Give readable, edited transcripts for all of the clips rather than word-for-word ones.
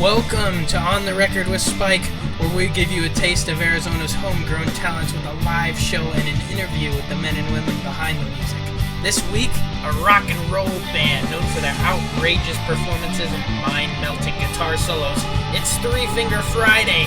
Welcome to On the Record with Spike, where we give you a taste of Arizona's homegrown talents with a live show and an interview with the men and women behind the music. This week, a rock and roll band known for their outrageous performances and mind-melting guitar solos. It's Three Finger Friday.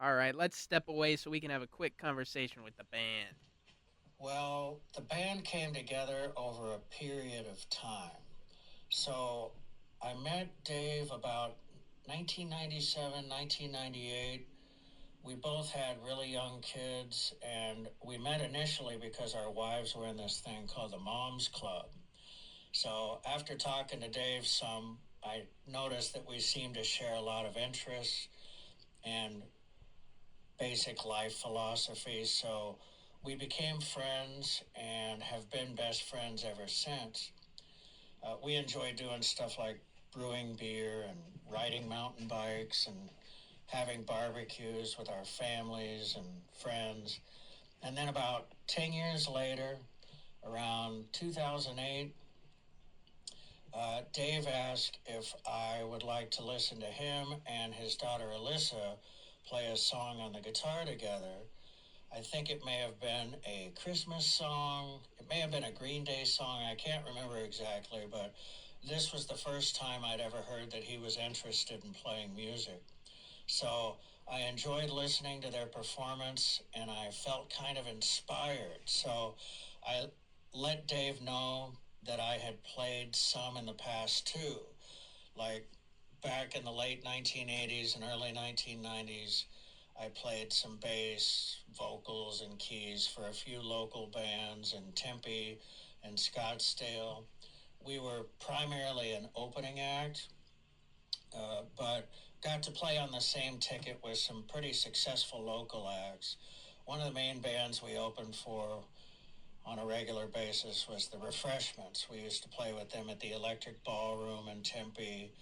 All right, let's step away so we can have a quick conversation with the band. Well, the band came together over a period of time. So I met Dave about 1997, 1998. We both had really young kids, and we met initially because our wives were in this thing called the Moms Club. So after talking to Dave some, I noticed that we seemed to share a lot of interests and basic life philosophies, so we became friends and have been best friends ever since. We enjoy doing stuff like brewing beer and riding mountain bikes and having barbecues with our families and friends. And then about 10 years later, around 2008, Dave asked if I would like to listen to him and his daughter Alyssa play a song on the guitar together. I think it may have been a Christmas song. It may have been a Green Day song. I can't remember exactly, but this was the first time I'd ever heard that he was interested in playing music. So I enjoyed listening to their performance, and I felt kind of inspired. So I let Dave know that I had played some in the past too. Like back in the late 1980s and early 1990s, I played some bass, vocals, and keys for a few local bands in Tempe and Scottsdale. We were primarily an opening act, but got to play on the same ticket with some pretty successful local acts. One of the main bands we opened for on a regular basis was the Refreshments. We used to play with them at the Electric Ballroom in Tempe.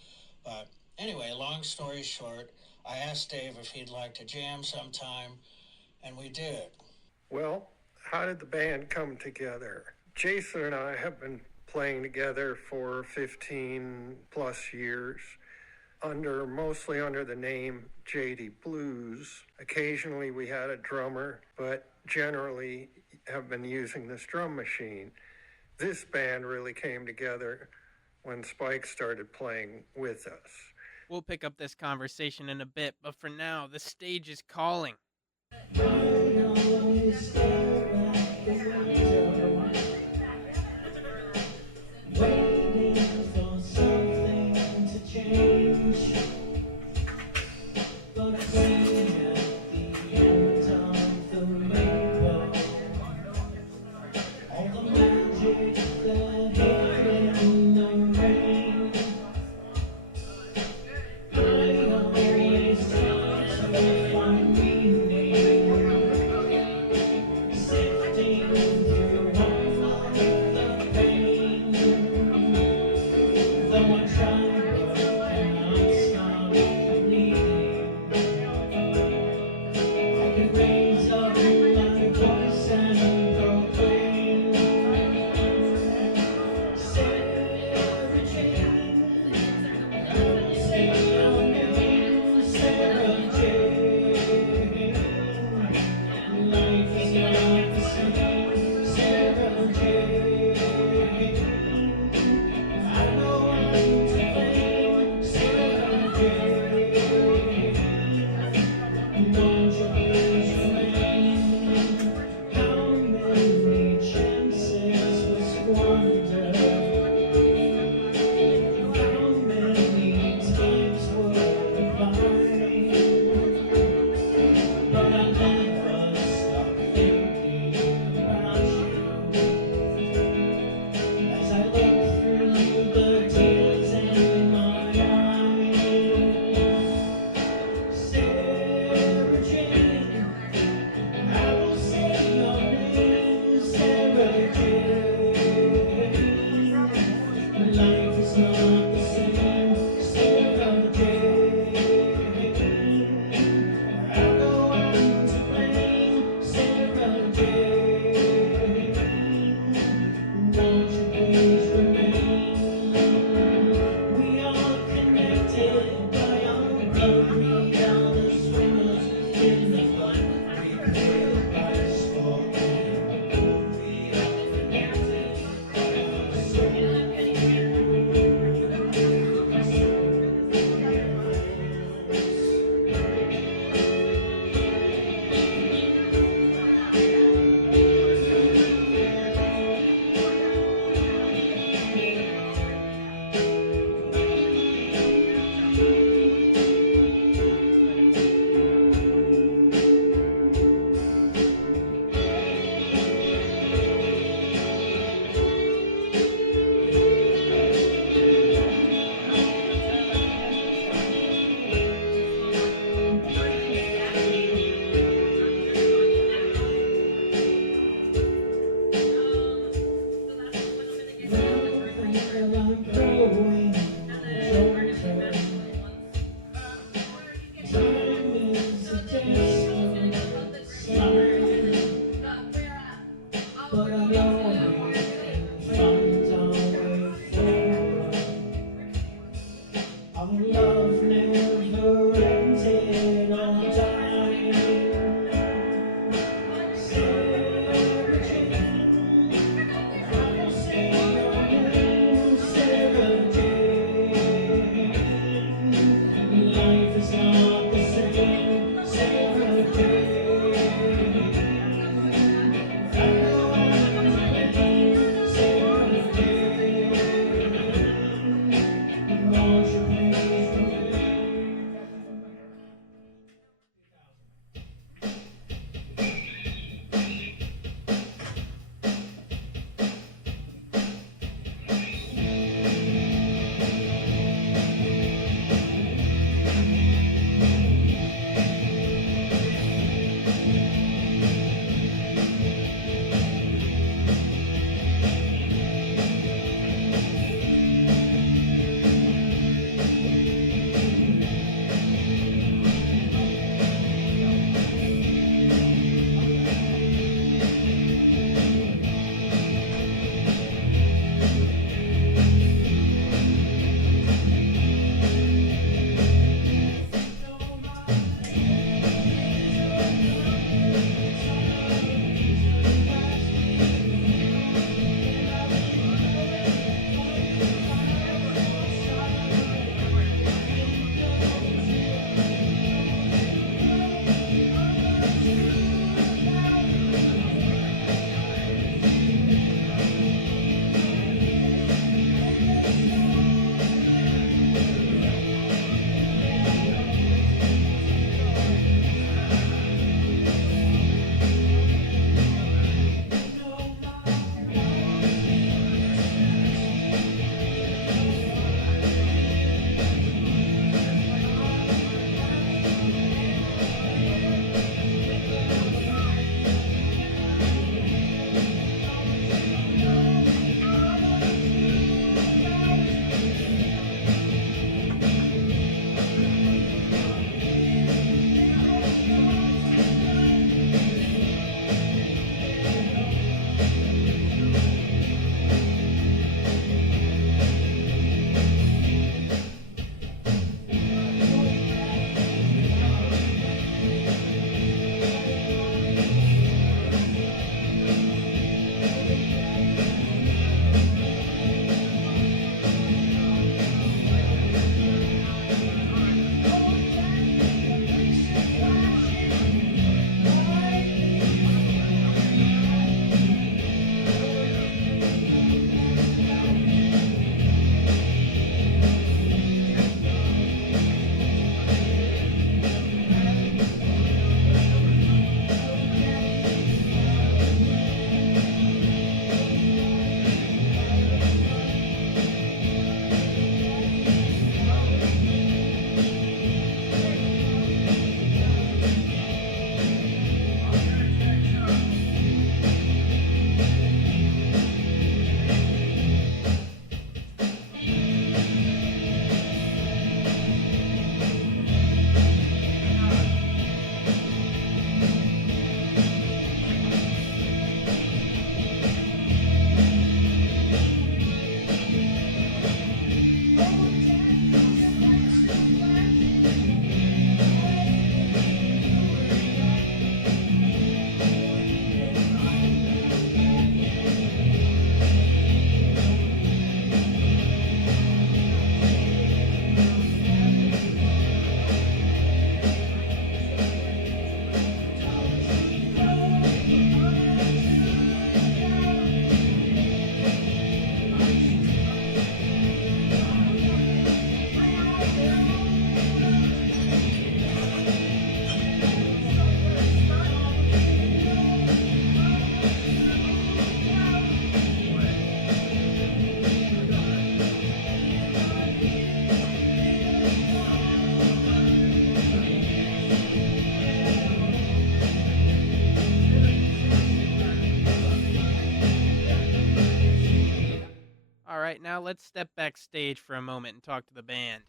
But anyway, long story short, I asked Dave if he'd like to jam sometime, and we did. Well, how did the band come together? Jason and I have been playing together for 15 plus years, mostly under the name JD Blues. Occasionally we had a drummer, but generally have been using this drum machine. This band really came together when Spike started playing with us. We'll pick up this conversation in a bit, but for now, the stage is calling. love never ended on time. Sarah Jane, I will say your name, Sarah Jane. Life is not the same, Sarah Jane. Farewell to pain, Sarah Jane. Won't you please remain? All right, now let's step backstage for a moment and talk to the band.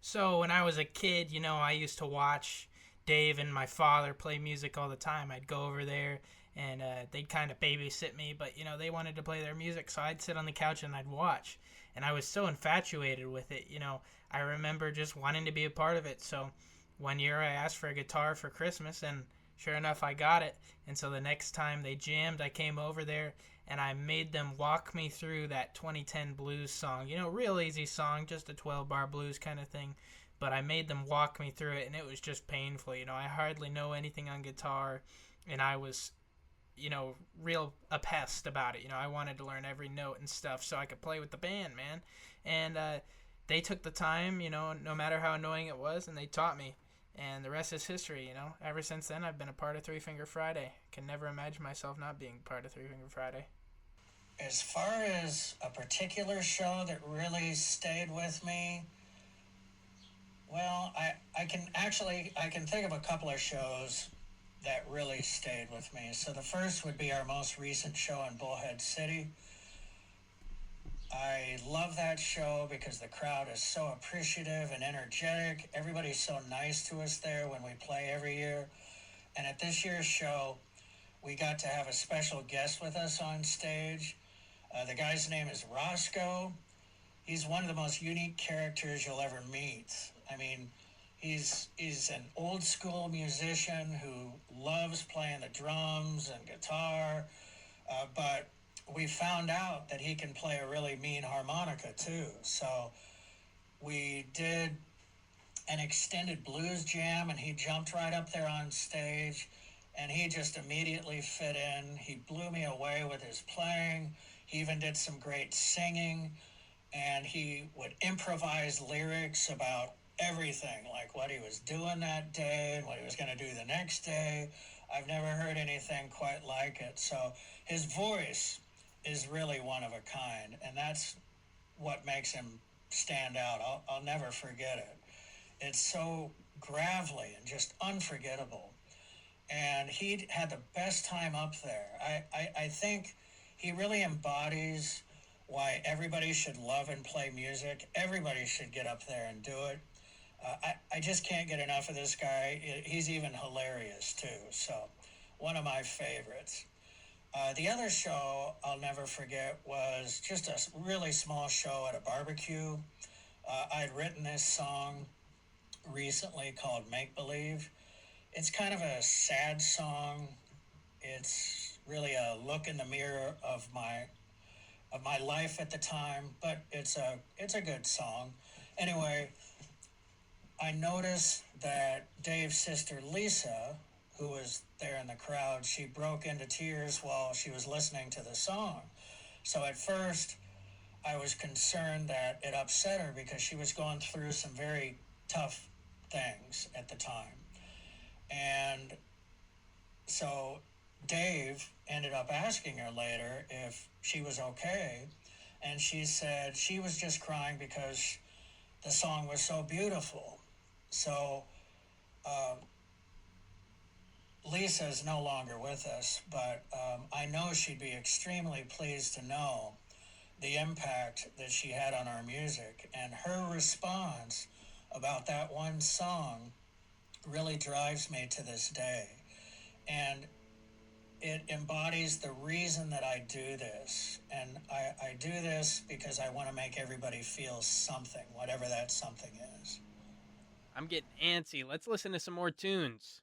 So, when I was a kid, I used to watch Dave and my father play music all the time. I'd go over there and they'd kind of babysit me, but, they wanted to play their music, so I'd sit on the couch and I'd watch. and I was so infatuated with it. You know, I remember just wanting to be a part of it. So one year I asked for a guitar for Christmas, and sure enough, I got it. And so the next time they jammed, I came over there and I made them walk me through that 2010 blues song. You know, real easy song, just a 12-bar blues kind of thing. But I made them walk me through it, and it was just painful. You know, I hardly know anything on guitar, and I was, you know, real a pest about it. You know, I wanted to learn every note and stuff so I could play with the band, man. And they took the time, you know, no matter how annoying it was, and they taught me. And the rest is history, you know. Ever since then, I've been a part of Three Finger Friday. Can never imagine myself not being part of Three Finger Friday. As far as a particular show that really stayed with me, well, I can think of a couple of shows that really stayed with me. So the first would be our most recent show in Bullhead City. I love that show because the crowd is so appreciative and energetic. Everybody's so nice to us there when we play every year. And at this year's show, we got to have a special guest with us on stage. The guy's name is Roscoe. He's one of the most unique characters you'll ever meet. I mean, he's an old school musician who loves playing the drums and guitar, but we found out that he can play a really mean harmonica too. So we did an extended blues jam, and he jumped right up there on stage, and he just immediately fit in. He blew me away with his playing. He even did some great singing, and he would improvise lyrics about everything, like what he was doing that day and what he was going to do the next day. I've never heard anything quite like it. So his voice is really one of a kind, and that's what makes him stand out. I'll never forget it. It's so gravelly and just unforgettable. And he had the best time up there. I think he really embodies why everybody should love and play music. Everybody should get up there and do it. I just can't get enough of this guy. He's even hilarious too. So one of my favorites. The other show I'll never forget was just a really small show at a barbecue. I'd written this song recently called Make Believe. It's kind of a sad song. It's really a look in the mirror of my life at the time, but it's a good song. Anyway, I noticed that Dave's sister Lisa, who was there in the crowd, she broke into tears while she was listening to the song. So at first, I was concerned that it upset her because she was going through some very tough things at the time. And so Dave ended up asking her later if she was okay, and she said she was just crying because the song was so beautiful. So Lisa's no longer with us, but I know she'd be extremely pleased to know the impact that she had on our music, and her response about that one song really drives me to this day. And it embodies the reason that I do this. And I do this because I want to make everybody feel something, whatever that something is. I'm getting antsy. Let's listen to some more tunes.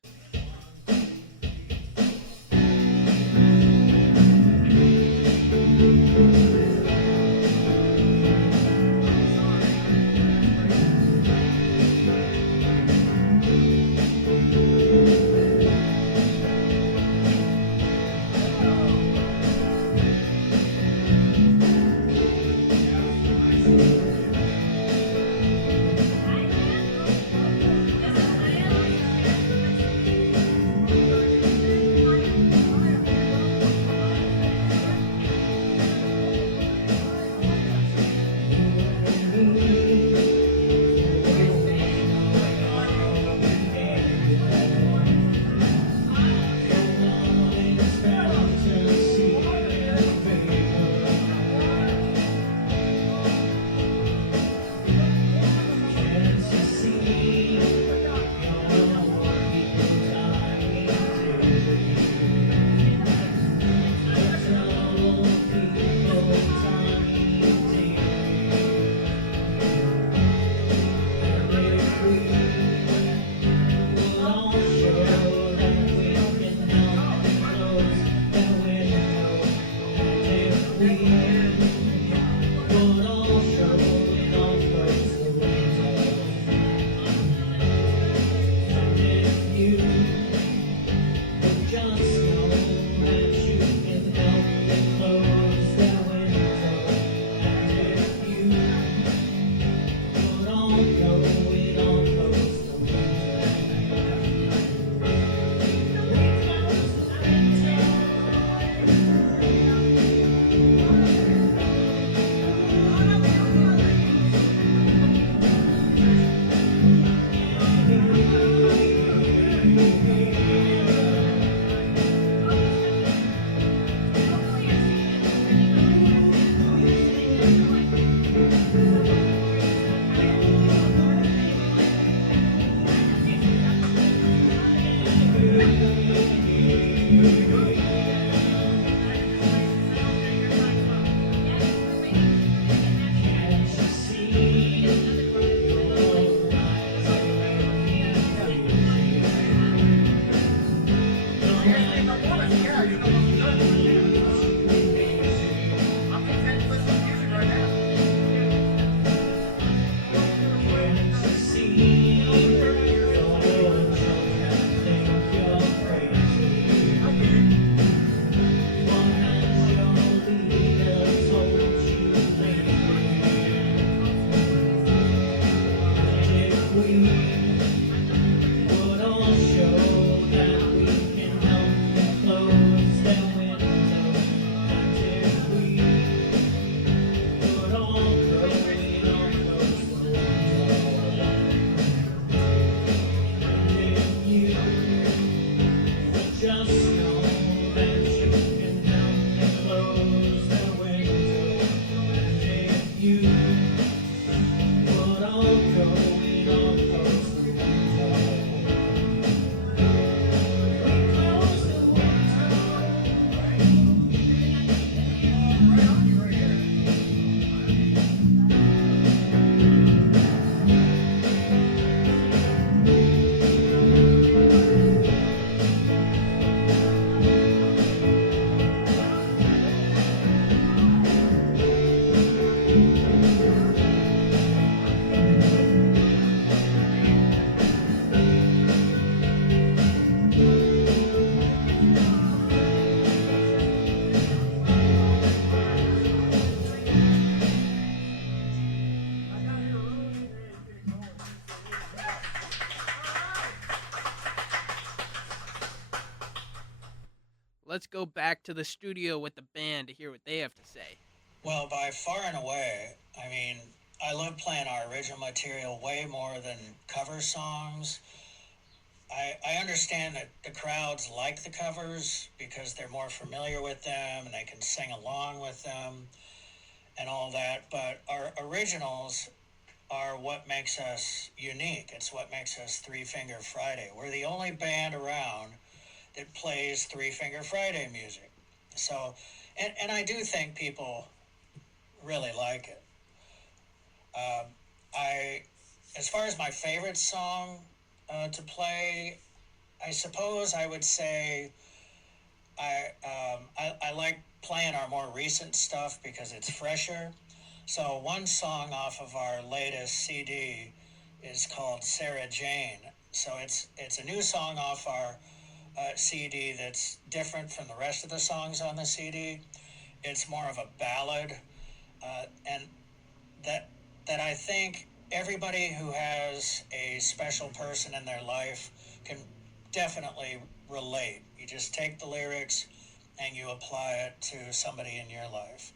Let's go back to the studio with the band to hear what they have to say. Well, by far and away, I mean, I love playing our original material way more than cover songs. I understand that the crowds like the covers because they're more familiar with them and they can sing along with them and all that, but our originals are what makes us unique. It's what makes us Three Finger Friday. We're the only band around that plays Three Finger Friday music. So, and I do think people really like it. As far as my favorite song to play, I suppose I would say I like playing our more recent stuff because it's fresher. So one song off of our latest CD is called Sarah Jane. So it's a new song off our CD that's different from the rest of the songs on the CD. It's more of a ballad, and that I think everybody who has a special person in their life can definitely relate. You just take the lyrics and you apply it to somebody in your life.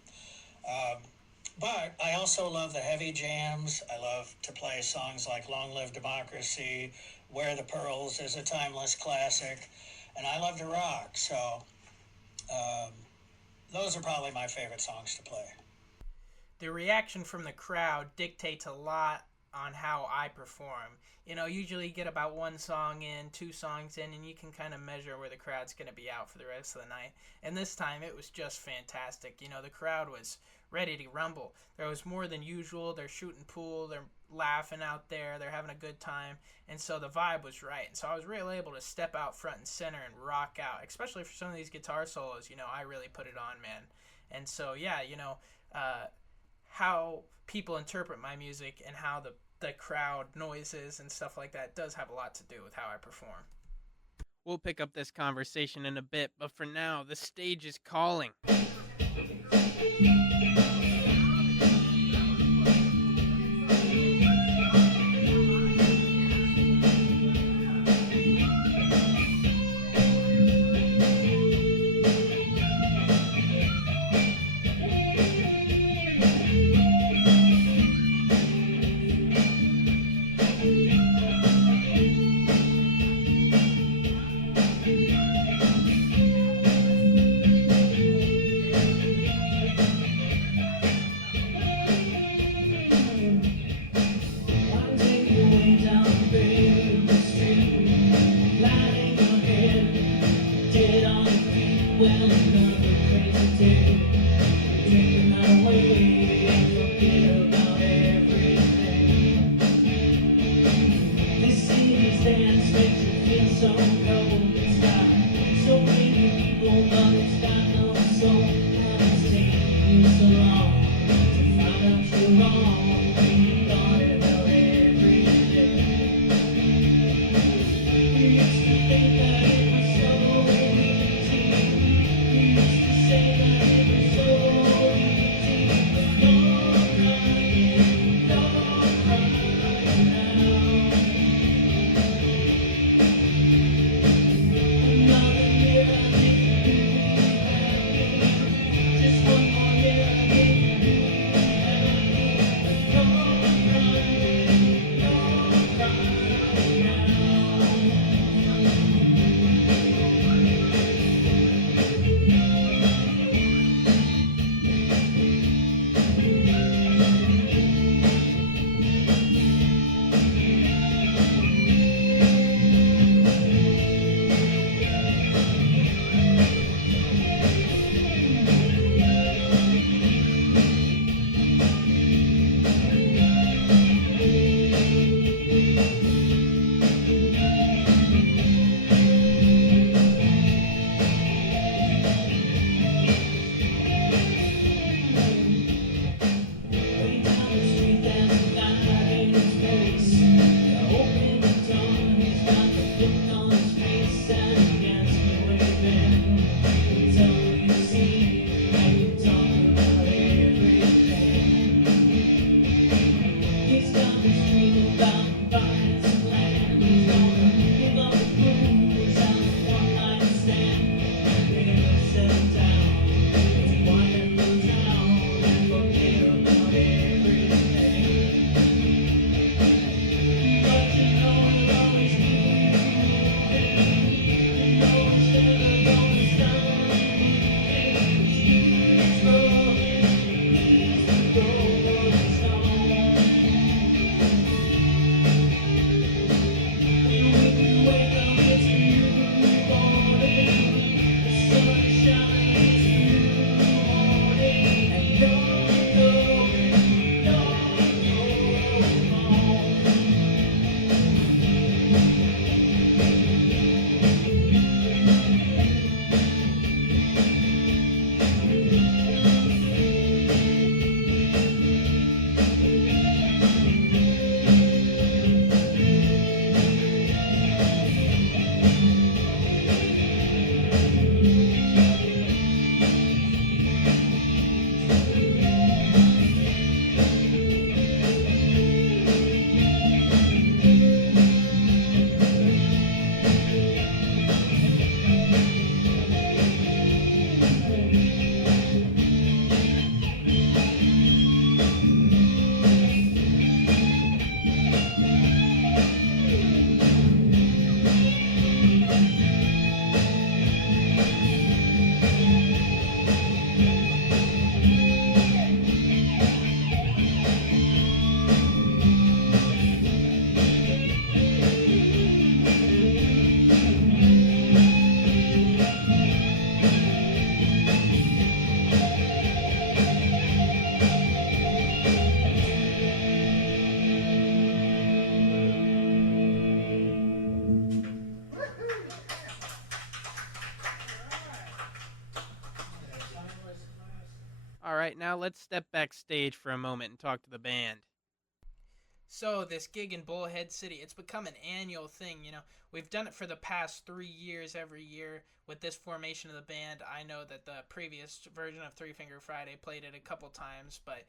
But I also love the heavy jams. I love to play songs like Long Live Democracy, Where the Pearls is a timeless classic, and I love to rock. So those are probably my favorite songs to play. The reaction from the crowd dictates a lot on how I perform. You know, usually you get about one song in, two songs in, and you can kind of measure where the crowd's going to be out for the rest of the night. And this time it was just fantastic. You know, the crowd was ready to rumble. There was more than usual. They're shooting pool. They're laughing out there. They're having a good time. And so the vibe was right. And so I was really able to step out front and center and rock out, especially for some of these guitar solos. You know, I really put it on, man. And so, yeah, you know, how people interpret my music and how the crowd noises and stuff like that does have a lot to do with how I perform. We'll pick up this conversation in a bit, but for now, the stage is calling. now let's step backstage for a moment and talk to the band. So this gig in Bullhead City, it's become an annual thing. We've done it for the past 3 years every year with this formation of the band. I know that the previous version of Three Finger Friday played it a couple times, but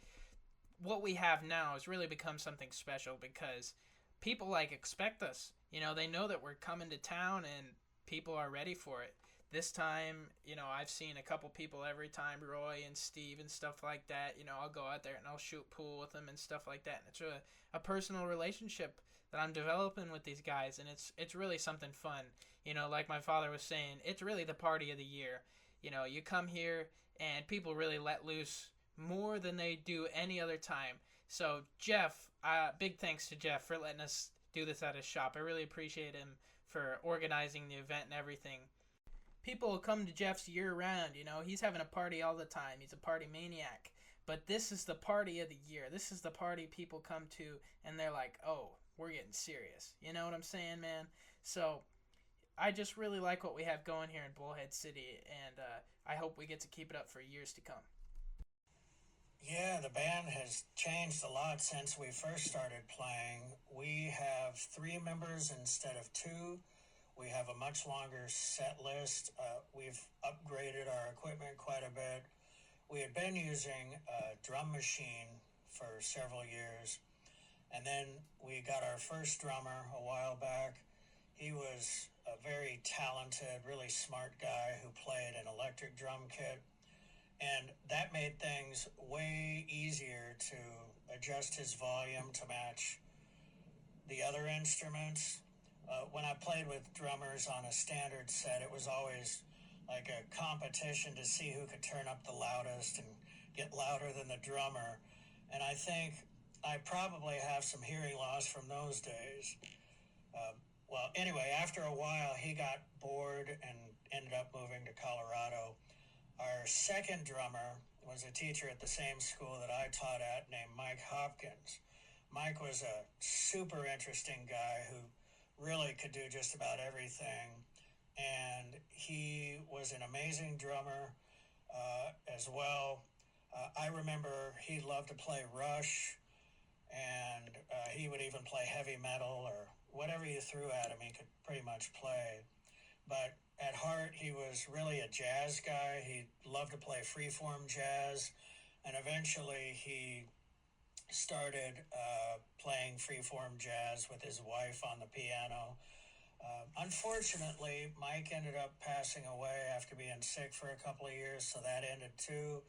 what we have now has really become something special because people expect us. They know that we're coming to town and people are ready for it. This time, I've seen a couple people every time, Roy and Steve and stuff like that. I'll go out there and I'll shoot pool with them and stuff like that. And it's a personal relationship that I'm developing with these guys, and it's really something fun. Like my father was saying, it's really the party of the year. You come here and people really let loose more than they do any other time. So Jeff, big thanks to Jeff for letting us do this at his shop. I really appreciate him for organizing the event and everything. People will come to Jeff's year-round, He's having a party all the time. He's a party maniac. But this is the party of the year. This is the party people come to, and they're like, oh, we're getting serious. You know what I'm saying, man? So I just really like what we have going here in Bullhead City, and I hope we get to keep it up for years to come. Yeah, the band has changed a lot since we first started playing. We have 3 members instead of 2. We have a much longer set list. We've upgraded our equipment quite a bit. We had been using a drum machine for several years, and then we got our first drummer a while back. He was a very talented, really smart guy who played an electric drum kit, and that made things way easier to adjust his volume to match the other instruments. When I played with drummers on a standard set, it was always like a competition to see who could turn up the loudest and get louder than the drummer. And I think I probably have some hearing loss from those days. Well, anyway, after a while, he got bored and ended up moving to Colorado. Our second drummer was a teacher at the same school that I taught at named Mike Hopkins. Mike was a super interesting guy who really could do just about everything, and he was an amazing drummer as well. I remember he loved to play Rush, and he would even play heavy metal or whatever you threw at him, he could pretty much play. But at heart, he was really a jazz guy. He loved to play freeform jazz, and eventually he started playing freeform jazz with his wife on the piano. Unfortunately, Mike ended up passing away after being sick for a couple of years, so that ended too.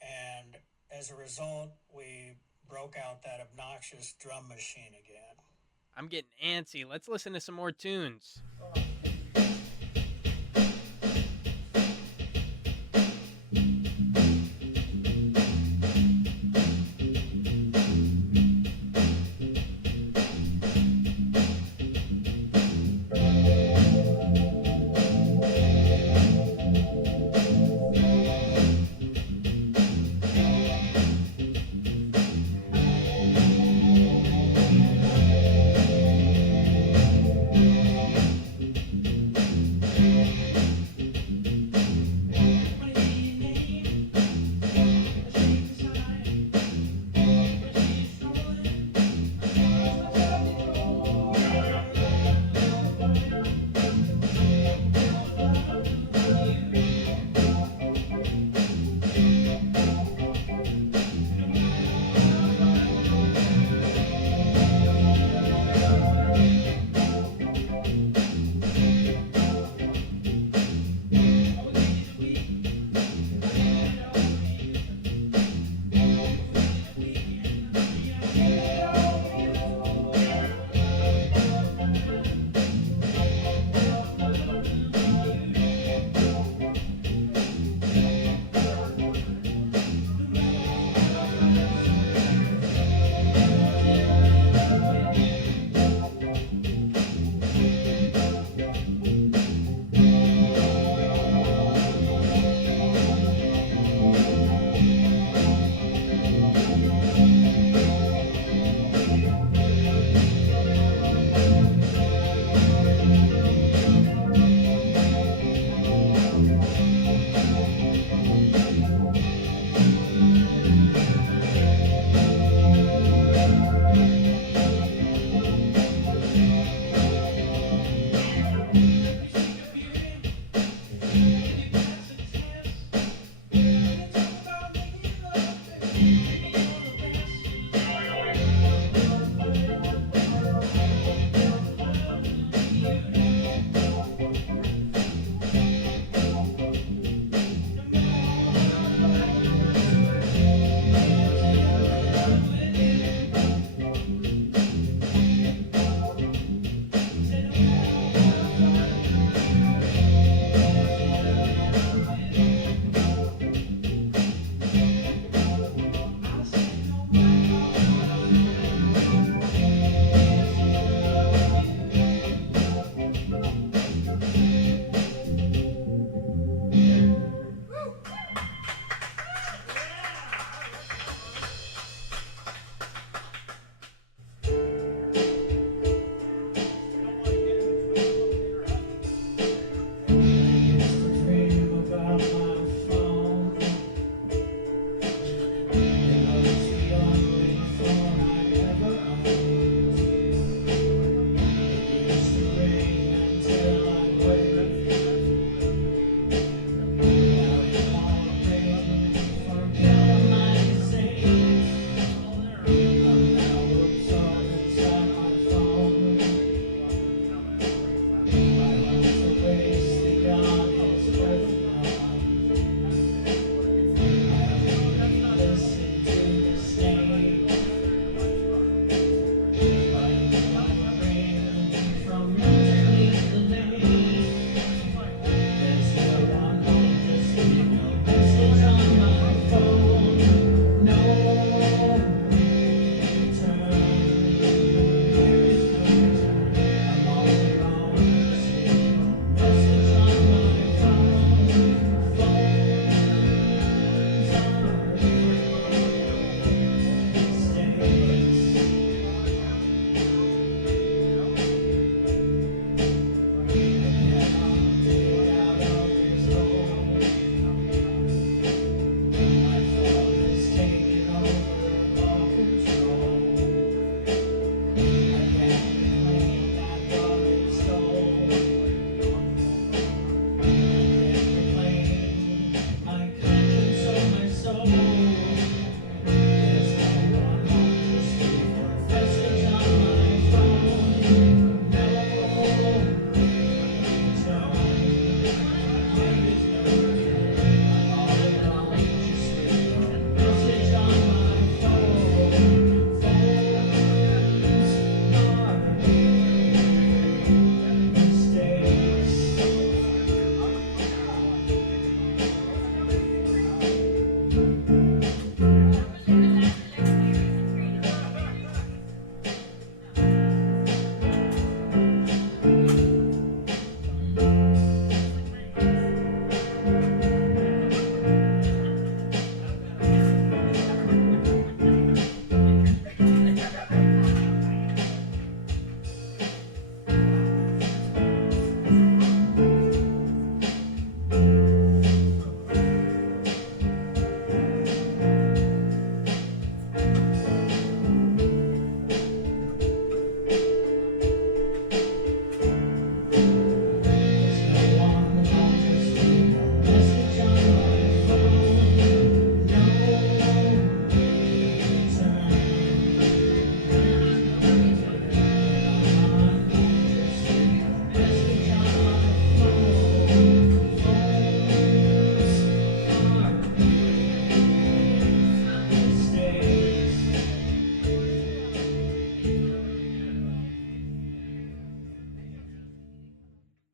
And as a result, we broke out that obnoxious drum machine again. I'm getting antsy. Let's listen to some more tunes.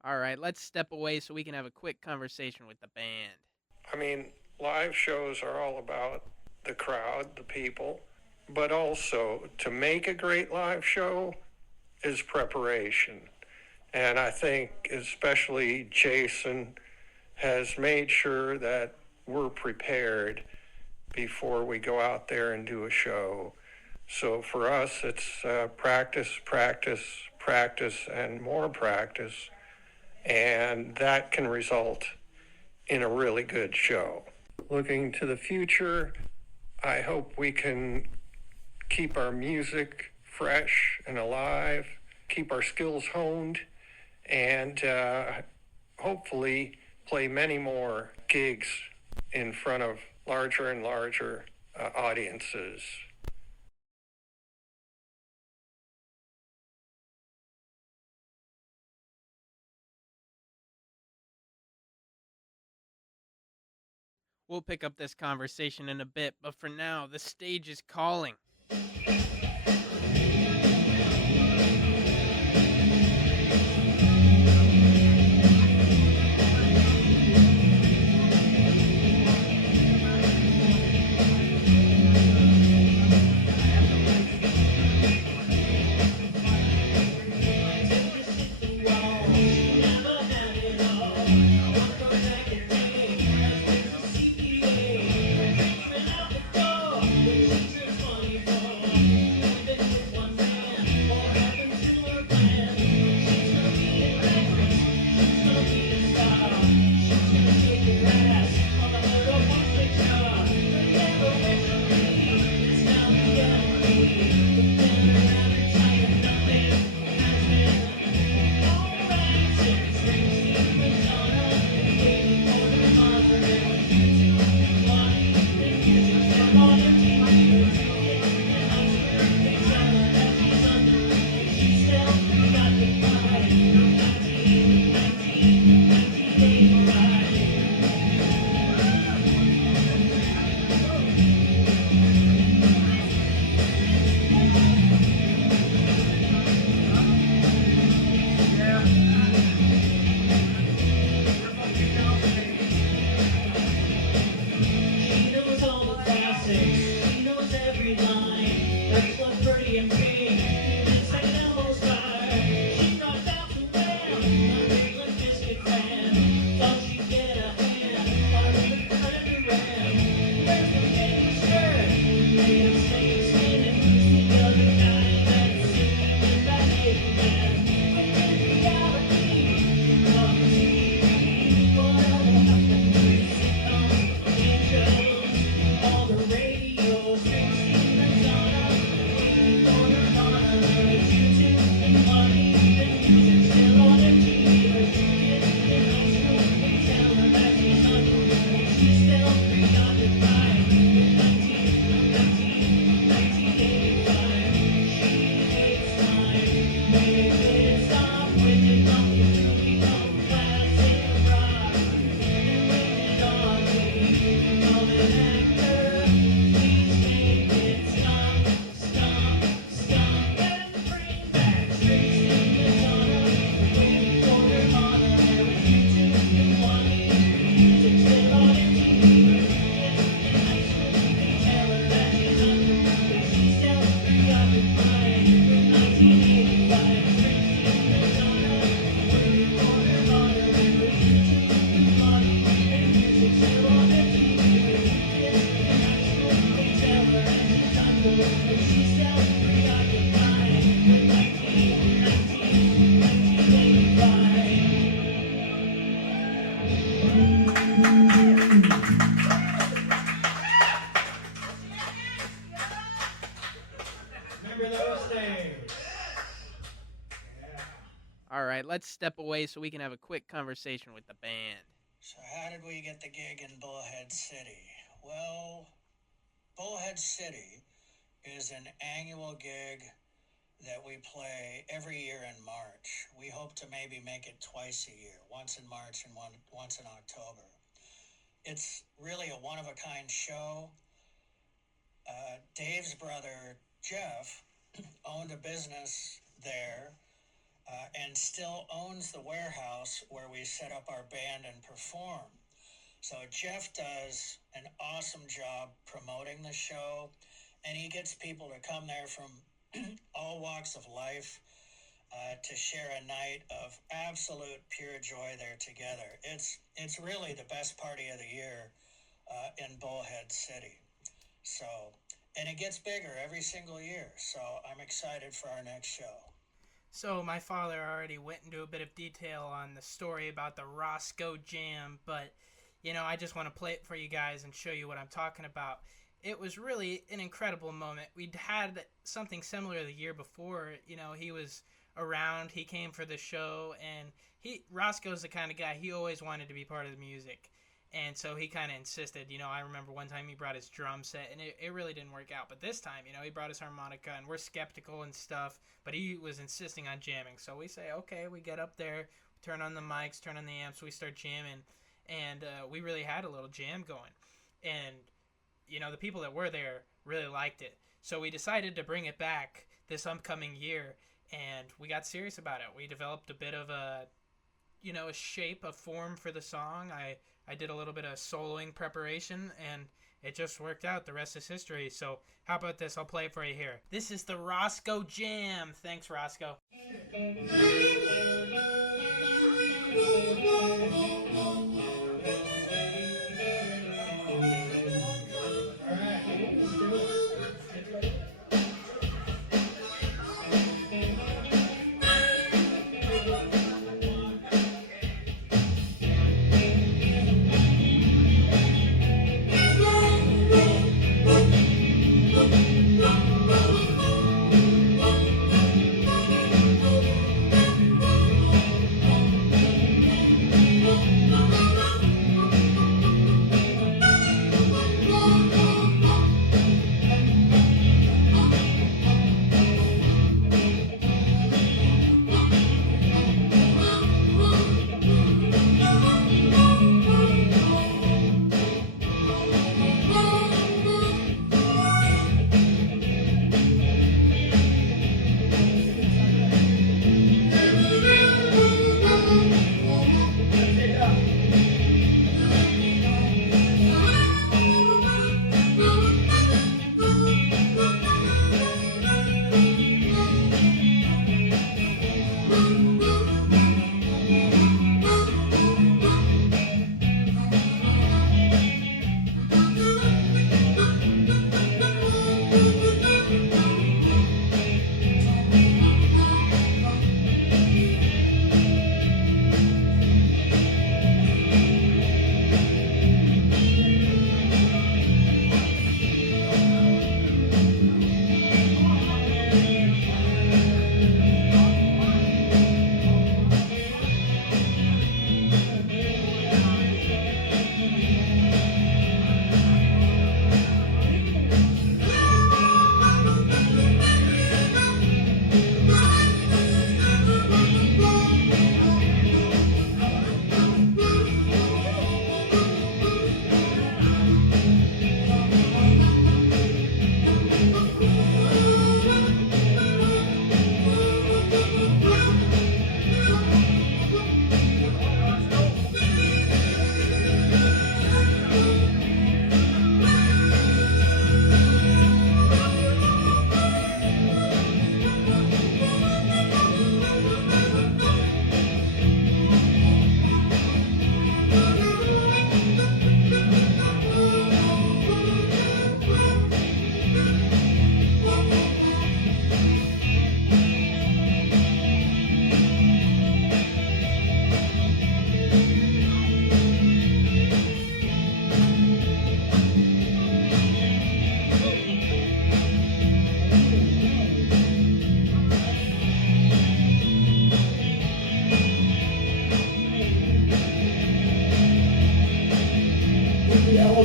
All right, let's step away so we can have a quick conversation with the band. I mean, live shows are all about the crowd, the people, but also to make a great live show is preparation. And I think especially Jason has made sure that we're prepared before we go out there and do a show. So for us, it's practice, practice, practice, and more practice. And that can result in a really good show. Looking to the future, I hope we can keep our music fresh and alive, keep our skills honed, and hopefully play many more gigs in front of larger and larger audiences. We'll pick up this conversation in a bit, but for now, the stage is calling. May All right, let's step away so we can have a quick conversation with the band. So, how did we get the gig in Bullhead City? Well, Bullhead City is an annual gig that we play every year in March. We hope to maybe make it twice a year, once in March and once in October. It's really a one-of-a-kind show. Dave's brother, Jeff, owned a business there and still owns the warehouse where we set up our band and perform. So Jeff does an awesome job promoting the show, and he gets people to come there from all walks of life to share a night of absolute pure joy there together. It's really the best party of the year in Bullhead City. So, and it gets bigger every single year. So I'm excited for our next show. So my father already went into a bit of detail on the story about the Roscoe Jam, but I just want to play it for you guys and show you what I'm talking about. It was really an incredible moment. We'd had something similar the year before. He was around, he came for the show, and Roscoe's the kind of guy, he always wanted to be part of the music. And so he kind of insisted. I remember one time he brought his drum set, and it really didn't work out. But this time, he brought his harmonica, and we're skeptical and stuff, but he was insisting on jamming. So we say, okay, we get up there, turn on the mics, turn on the amps, we start jamming, and we really had a little jam going. And, the people that were there really liked it. So we decided to bring it back this upcoming year, and we got serious about it. We developed a bit of a shape, a form for the song. I did a little bit of soloing preparation, and it just worked out. The rest is history. So how about this? I'll play it for you here. This is the Roscoe Jam. Thanks, Roscoe.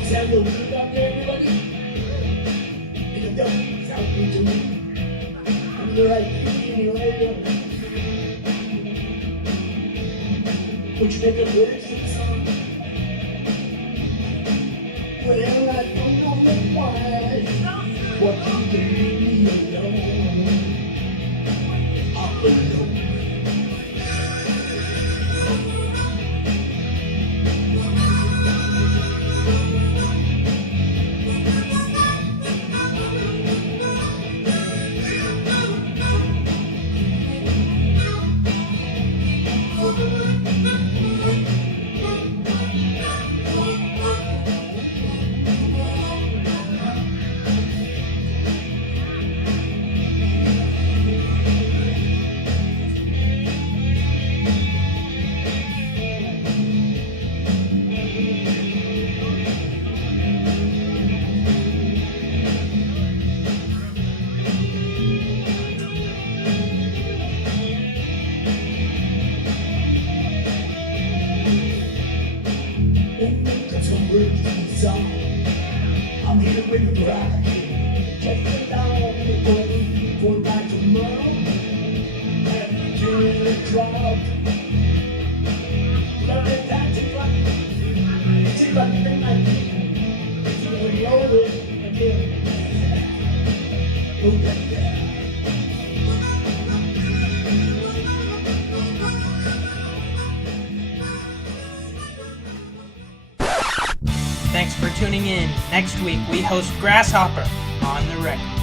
tell you what up there, everybody? It's a double. It's out there to me. And you're like, you're right there. Would you make a lyrics to the song? Well, I don't know why. What you can leave me alone. All alone. I'm here with the bride. Take it down everybody for by tomorrow. After the drop, love it back to rock. See what the night is over again. Oh, yeah. Thanks for tuning in. Next week we host Grasshopper on the record.